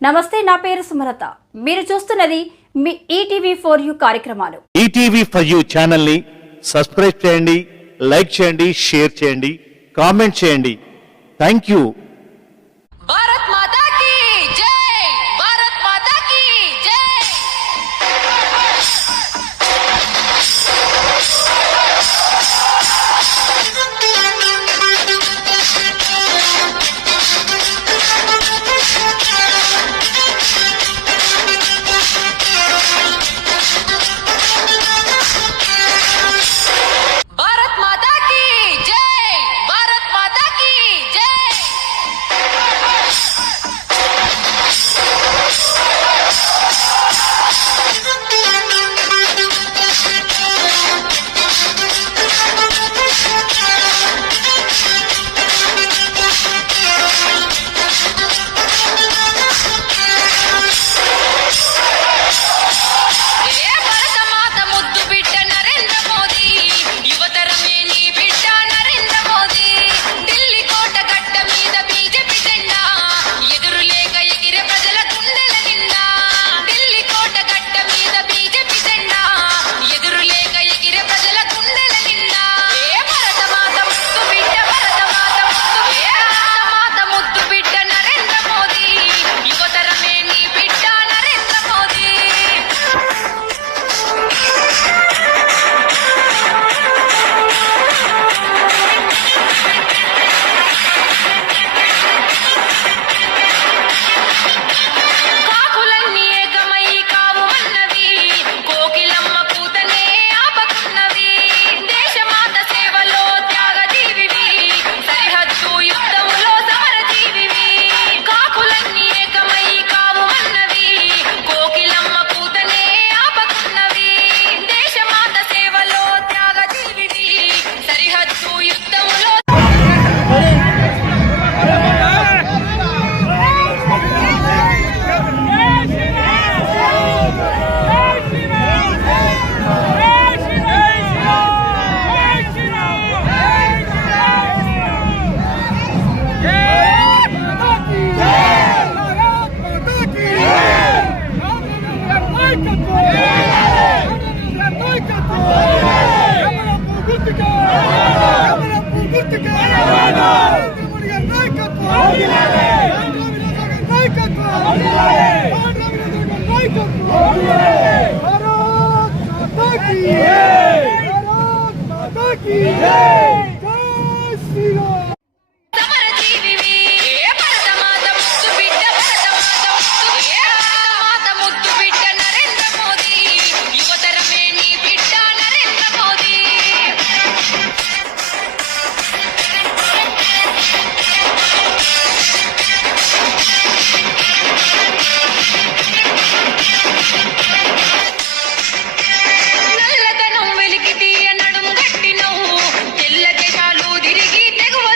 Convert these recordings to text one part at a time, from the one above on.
నమస్తే, నా పేరు సుమలత. మీరు చూస్తున్నది మీ ఈటీవీ4యు కార్యక్రమాలు. ఈటీవీ4యు ఛానల్ ని సబ్స్క్రైబ్ చేయండి, లైక్ చేయండి, షేర్ చేయండి, కామెంట్ చేయండి. Thank you. భారత్ మాతా కీ జై, భారత్ మాతా కీ జై. భారత్ మాతా కీ జై, భారత్ మాతా కీ జై. ఏ భరతమాత ముద్దు బిడ్డ నరేంద్ర మోదీ, యువతరమే నీ బిడ్డ నరేంద్ర మోదీ. ఢిల్లీ కోట గడ్డ మీద బీజేపీ జెండా, ఎదురులేక ఎగిరే ప్రజల గుండెల నిండా. ఢిల్లీ కోట గడ్డ మీద బీజేపీ జెండా, ఎదురులేక ఎగిరే ప్రజల గుండెల నిండా. ఏ భరతమాత ముద్దు బిడ్డ, భరతమాత ముద్దు బిడ్డ, భరతమాత ముద్దు బిడ్డ నరేంద్ర మోదీ, యువతరమే నీ బిడ్డ నరేంద్ర మోదీ. కాకులన్నీ ఏకమై కావుమన్నవి, కోకిలమ్మ కూతనే ఆపకున్నవి. దేశమాత సేవలో త్యాగజీవివి, సరిహద్దు యుద్ధములో సమరజీవివి. కాకులన్నీ ఏకమై కావుమన్నవి, కోకిలమ్మ కూతనే ఆపకున్నవి. దేశమాత సేవలో త్యాగజీవివి, సరిహద్దు యుద్ధములో సమరజీవివి. ఏ భరతమాత ముద్దు బిడ్డ, భరతమాత ముద్దు బిడ్డ, భరతమాత ముద్దు బిడ్డ నరేంద్ర మోదీ, యువతరమే నీ బిడ్డ నరేంద్ర మోదీ. నల్లదనం వెలికి తీయ నడుం గట్టినవు, తెల్ల దేశాలు తిరిగి తెగువ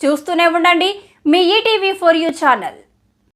చూస్తూనే ఉండండి మీ ఈటీవీ ఫర్ యూ ఛానల్.